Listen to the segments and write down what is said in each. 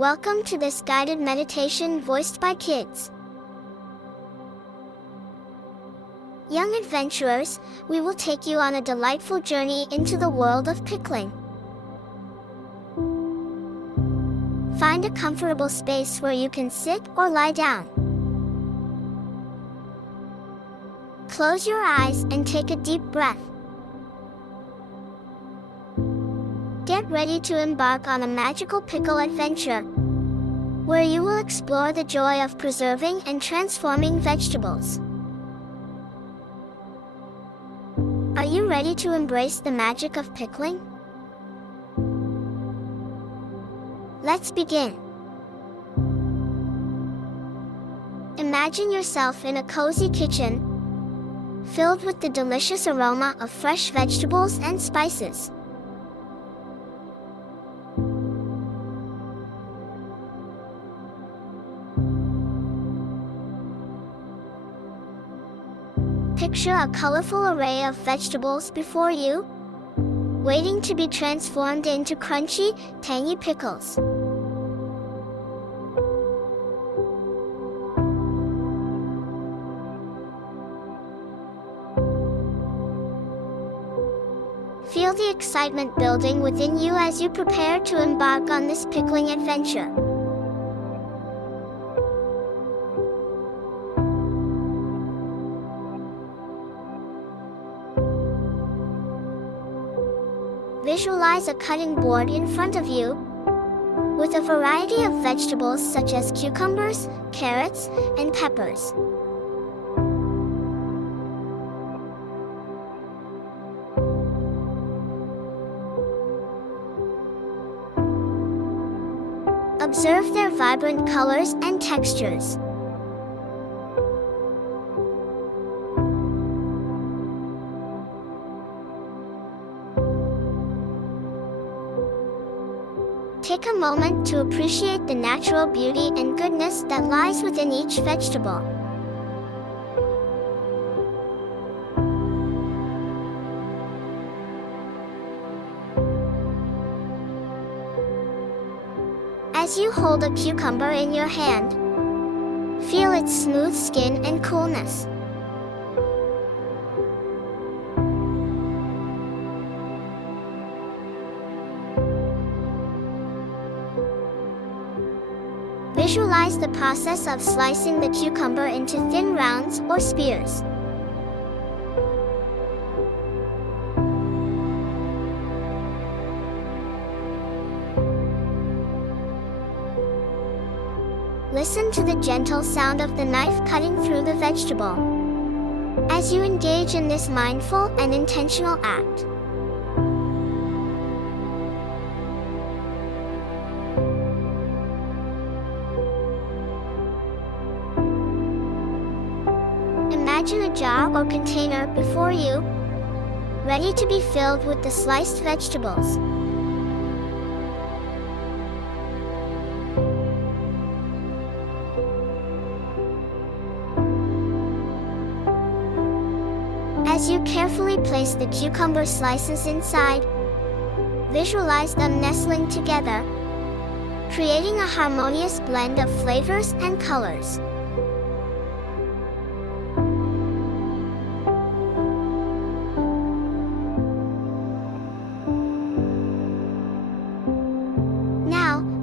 Welcome to this guided meditation voiced by kids. Young adventurers, we will take you on a delightful journey into the world of pickling. Find a comfortable space where you can sit or lie down. Close your eyes and take a deep breath. Get ready to embark on a magical pickle adventure, where you will explore the joy of preserving and transforming vegetables. Are you ready to embrace the magic of pickling? Let's begin. Imagine yourself in a cozy kitchen, filled with the delicious aroma of fresh vegetables and spices. Picture a colorful array of vegetables before you, waiting to be transformed into crunchy, tangy pickles. Feel the excitement building within you as you prepare to embark on this pickling adventure. Visualize a cutting board in front of you, with a variety of vegetables such as cucumbers, carrots, and peppers. Observe their vibrant colors and textures. Take a moment to appreciate the natural beauty and goodness that lies within each vegetable. As you hold a cucumber in your hand, feel its smooth skin and coolness. Visualize the process of slicing the cucumber into thin rounds or spears. Listen to the gentle sound of the knife cutting through the vegetable, as you engage in this mindful and intentional act. Imagine a jar or container before you, ready to be filled with the sliced vegetables. As you carefully place the cucumber slices inside, visualize them nestling together, creating a harmonious blend of flavors and colors.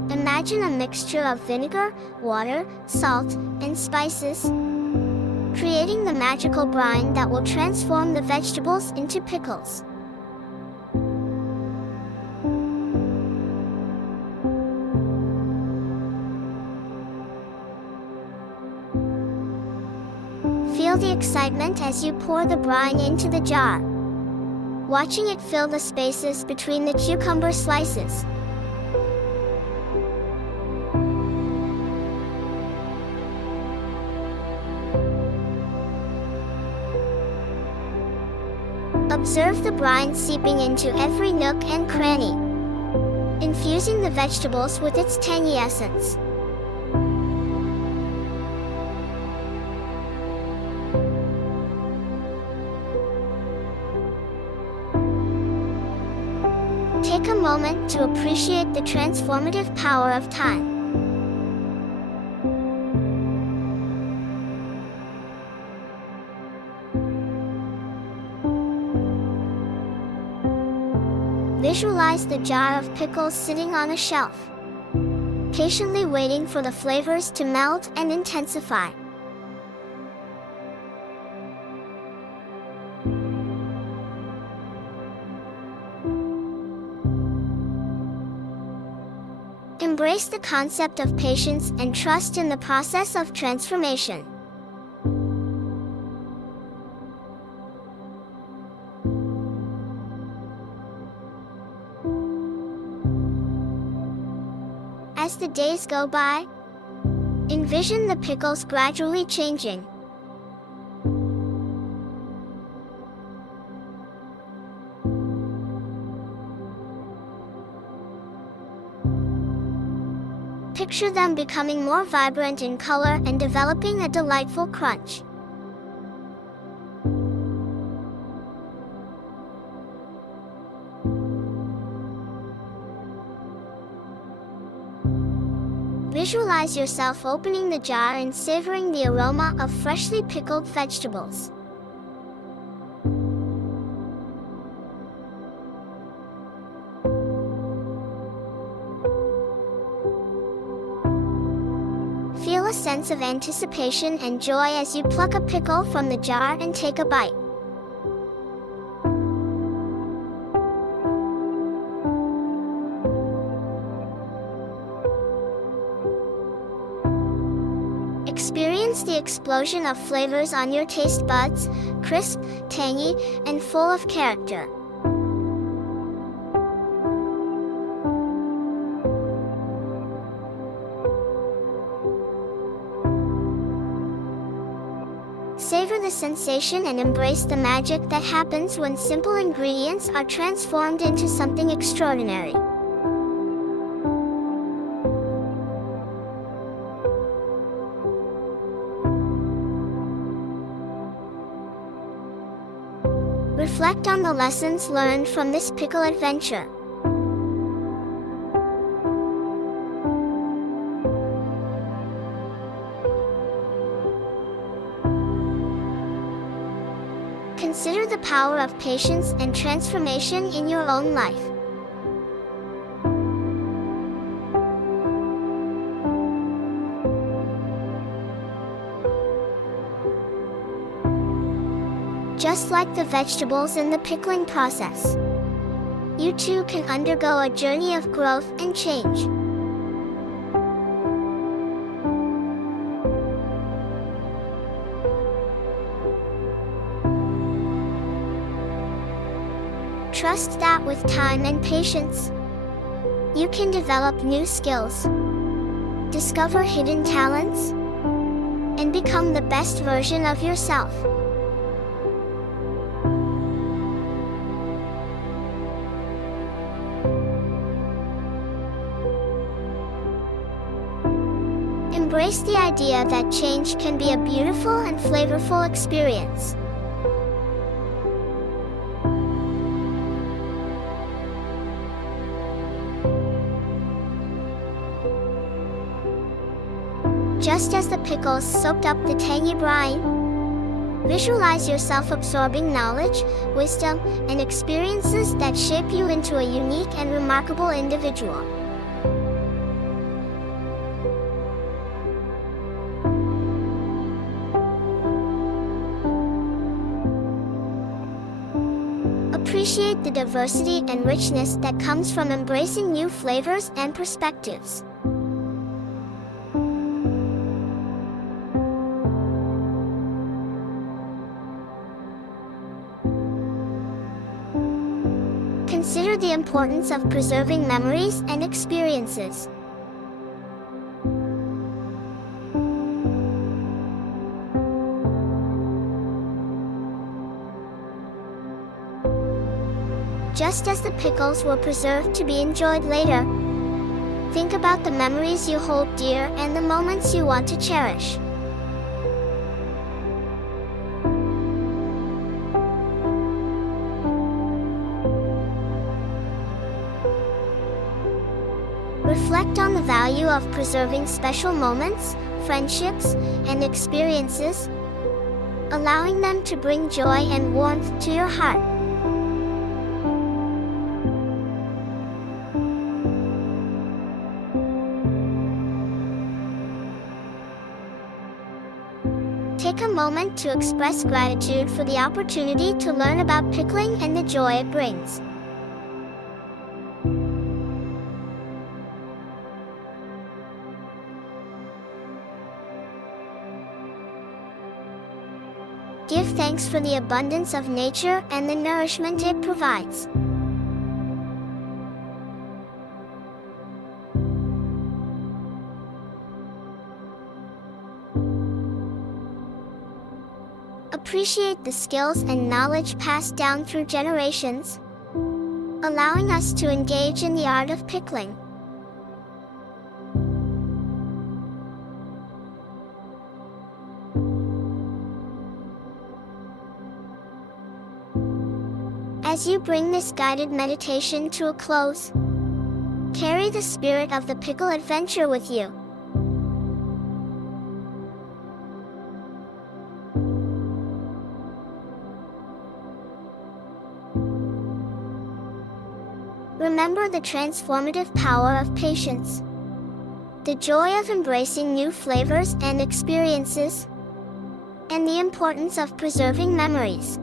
Imagine a mixture of vinegar, water, salt, and spices, creating the magical brine that will transform the vegetables into pickles. Feel the excitement as you pour the brine into the jar, watching it fill the spaces between the cucumber slices. Observe the brine seeping into every nook and cranny, infusing the vegetables with its tangy essence. Take a moment to appreciate the transformative power of time. Visualize the jar of pickles sitting on a shelf, patiently waiting for the flavors to melt and intensify. Embrace the concept of patience and trust in the process of transformation. As the days go by, envision the pickles gradually changing. Picture them becoming more vibrant in color and developing a delightful crunch. Visualize yourself opening the jar and savoring the aroma of freshly pickled vegetables. Feel a sense of anticipation and joy as you pluck a pickle from the jar and take a bite. Experience the explosion of flavors on your taste buds, crisp, tangy, and full of character. Savor the sensation and embrace the magic that happens when simple ingredients are transformed into something extraordinary. Reflect on the lessons learned from this pickle adventure. Consider the power of patience and transformation in your own life. Just like the vegetables in the pickling process, you too can undergo a journey of growth and change. Trust that with time and patience, you can develop new skills, discover hidden talents, and become the best version of yourself. Embrace the idea that change can be a beautiful and flavorful experience. Just as the pickles soaked up the tangy brine, visualize yourself absorbing knowledge, wisdom, and experiences that shape you into a unique and remarkable individual. Appreciate the diversity and richness that comes from embracing new flavors and perspectives. Consider the importance of preserving memories and experiences. Just as the pickles were preserved to be enjoyed later, think about the memories you hold dear and the moments you want to cherish. Reflect on the value of preserving special moments, friendships, and experiences, allowing them to bring joy and warmth to your heart. take a moment to express gratitude for the opportunity to learn about pickling and the joy it brings. Give thanks for the abundance of nature and the nourishment it provides. Appreciate the skills and knowledge passed down through generations, allowing us to engage in the art of pickling. As you bring this guided meditation to a close, carry the spirit of the pickle adventure with you. Remember the transformative power of patience, the joy of embracing new flavors and experiences, and the importance of preserving memories.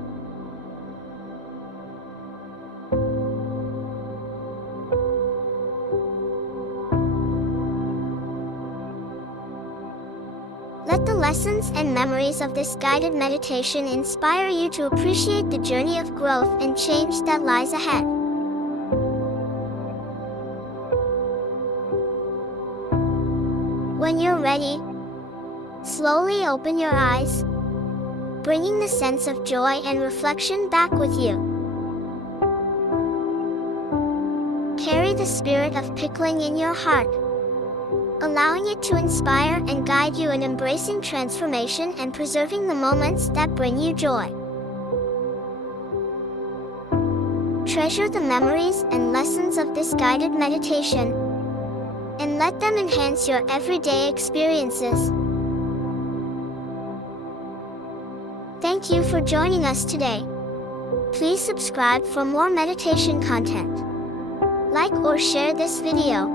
Let the lessons and memories of this guided meditation inspire you to appreciate the journey of growth and change that lies ahead. When you're ready, slowly open your eyes, bringing the sense of joy and reflection back with you. Carry the spirit of pickling in your heart, allowing it to inspire and guide you in embracing transformation and preserving the moments that bring you joy. Treasure the memories and lessons of this guided meditation, and let them enhance your everyday experiences. Thank you for joining us today. Please subscribe for more meditation content. Like or share this video.